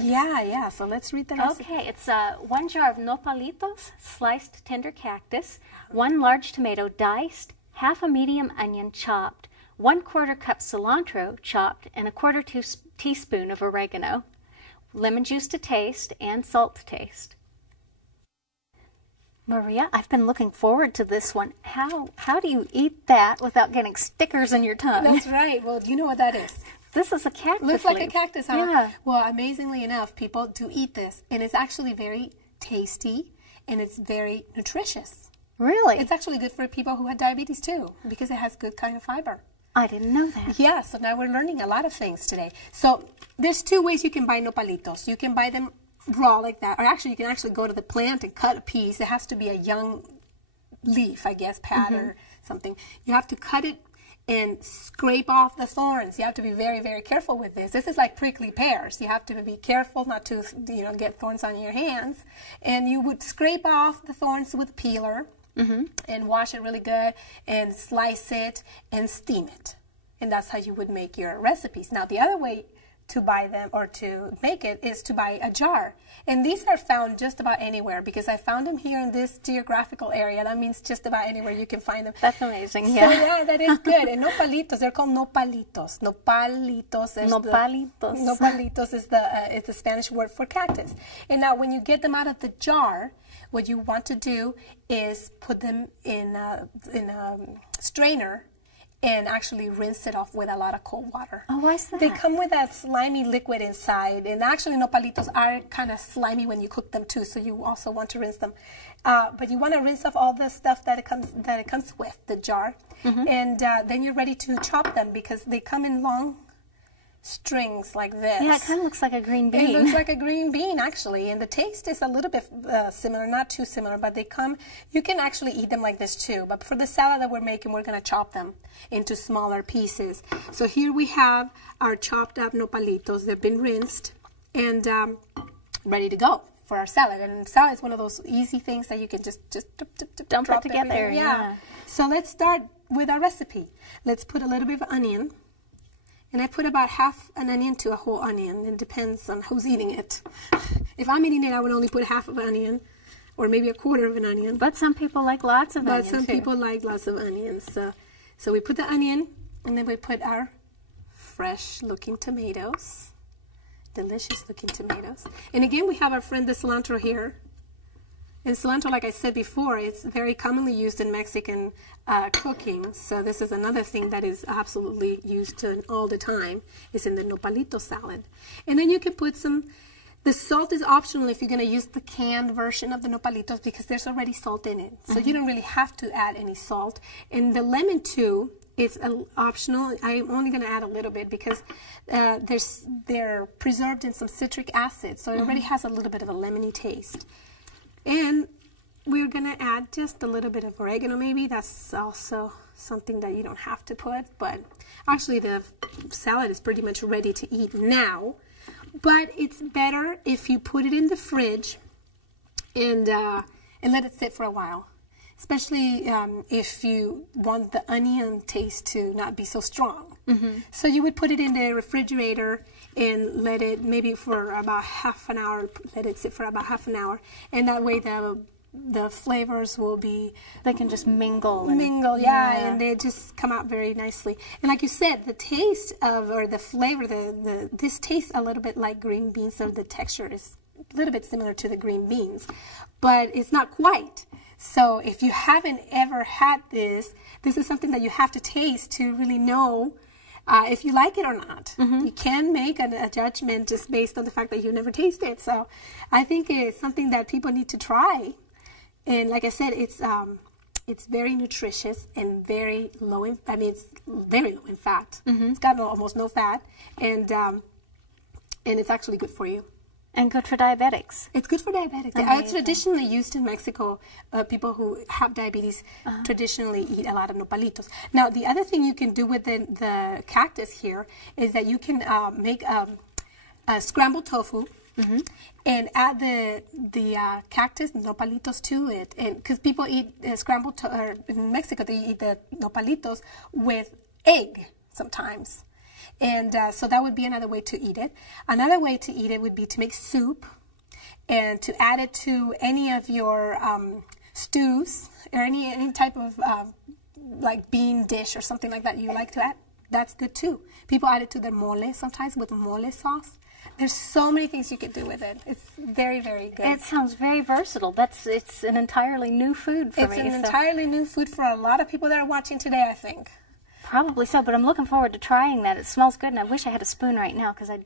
Yeah. So let's read the recipe. Okay, it's 1 jar of Nopalitos, sliced tender cactus, 1 large tomato diced, half a medium onion chopped, 1/4 cup cilantro chopped, and 1/4 teaspoon of oregano, lemon juice to taste, and salt to taste. Maria, I've been looking forward to this one. How do you eat that without getting stickers in your tongue? That's right. Well, do you know what that is? This is a cactus Looks like leaf. a cactus, huh? Yeah. Well, amazingly enough, people do eat this, and it's actually very tasty, and it's very nutritious. Really? It's actually good for people who have diabetes too, because it has good kind of fiber. I didn't know that. Yeah, so now we're learning a lot of things today. So there's 2 ways you can buy nopalitos. You can buy them raw like that, or actually you can actually go to the plant and cut a piece. It has to be a young leaf, I guess, pad or something. You have to cut it and scrape off the thorns. You have to be very, very careful with this. This is like prickly pears. You have to be careful not to, get thorns on your hands. And you would scrape off the thorns with a peeler and wash it really good and slice it and steam it. And that's how you would make your recipes. Now, the other way to buy them or to make it is to buy a jar. And these are found just about anywhere because I found them here in this geographical area. That means just about anywhere you can find them. That's amazing, So, yeah. yeah, that is good. And nopalitos, they're called nopalitos. Nopalitos. Nopalitos is the Spanish word for cactus. And now when you get them out of the jar, what you want to do is put them in a strainer and actually rinse it off with a lot of cold water. Oh, why is that? They come with that slimy liquid inside, and actually nopalitos are kind of slimy when you cook them too, so you also want to rinse them. But you want to rinse off all the stuff that it comes with, the jar, and then you're ready to chop them because they come in long strings like this. Yeah, it kind of looks like a green bean. It looks like a green bean, actually, and the taste is a little bit similar, not too similar, but you can actually eat them like this too, but for the salad that we're making, we're going to chop them into smaller pieces. So here we have our chopped up nopalitos. They've been rinsed and ready to go for our salad. And salad is one of those easy things that you can just dump it drop together. everywhere. Yeah. So let's start with our recipe. Let's put a little bit of onion. And I put about half an onion to a whole onion. It depends on who's eating it. If I'm eating it, I would only put half of an onion or maybe a quarter of an onion. But some people like lots of onion, But some people like lots of onions. So we put the onion, and then we put our fresh-looking tomatoes, delicious-looking tomatoes. And again, we have our friend the cilantro here. And cilantro, like I said before, it's very commonly used in Mexican cooking. So this is another thing that is absolutely used all the time, is in the nopalito salad. And then you can put the salt is optional if you're going to use the canned version of the nopalitos because there's already salt in it. So you don't really have to add any salt. And the lemon too is optional. I'm only going to add a little bit because they're preserved in some citric acid. So it already has a little bit of a lemony taste. And we're going to add just a little bit of oregano maybe. That's also something that you don't have to put. But actually the salad is pretty much ready to eat now. But it's better if you put it in the fridge and let it sit for a while. Especially if you want the onion taste to not be so strong. So you would put it in the refrigerator and let it maybe for about half an hour, let it sit for about half an hour. And that way the flavors will be... They can just mingle. Yeah, and they just come out very nicely. And like you said, the taste or the flavor, this tastes a little bit like green beans, so the texture is a little bit similar to the green beans, but it's not quite. So if you haven't ever had this is something that you have to taste to really know if you like it or not. You can make a judgment just based on the fact that you never tasted it. So I think it's something that people need to try. And like I said, it's very nutritious and very low in, it's very low in fat. It's got almost no fat, and it's actually good for you. And good for diabetics. It's good for diabetics. It's traditionally used in Mexico. People who have diabetes traditionally eat a lot of nopalitos. Now, the other thing you can do with the cactus here is that you can make a scrambled tofu and add the cactus nopalitos to it. And because people eat scrambled in Mexico, they eat the nopalitos with egg sometimes. And so that would be another way to eat it. Another way to eat it would be to make soup and to add it to any of your stews or any type of like bean dish or something like that you like to add. That's good too. People add it to their mole sometimes with mole sauce. There's so many things you could do with it. It's very, very good. It sounds very versatile. It's an entirely new food for me. It's an entirely new food for a lot of people that are watching today, I think. Probably so, but I'm looking forward to trying that. It smells good, and I wish I had a spoon right now because I'd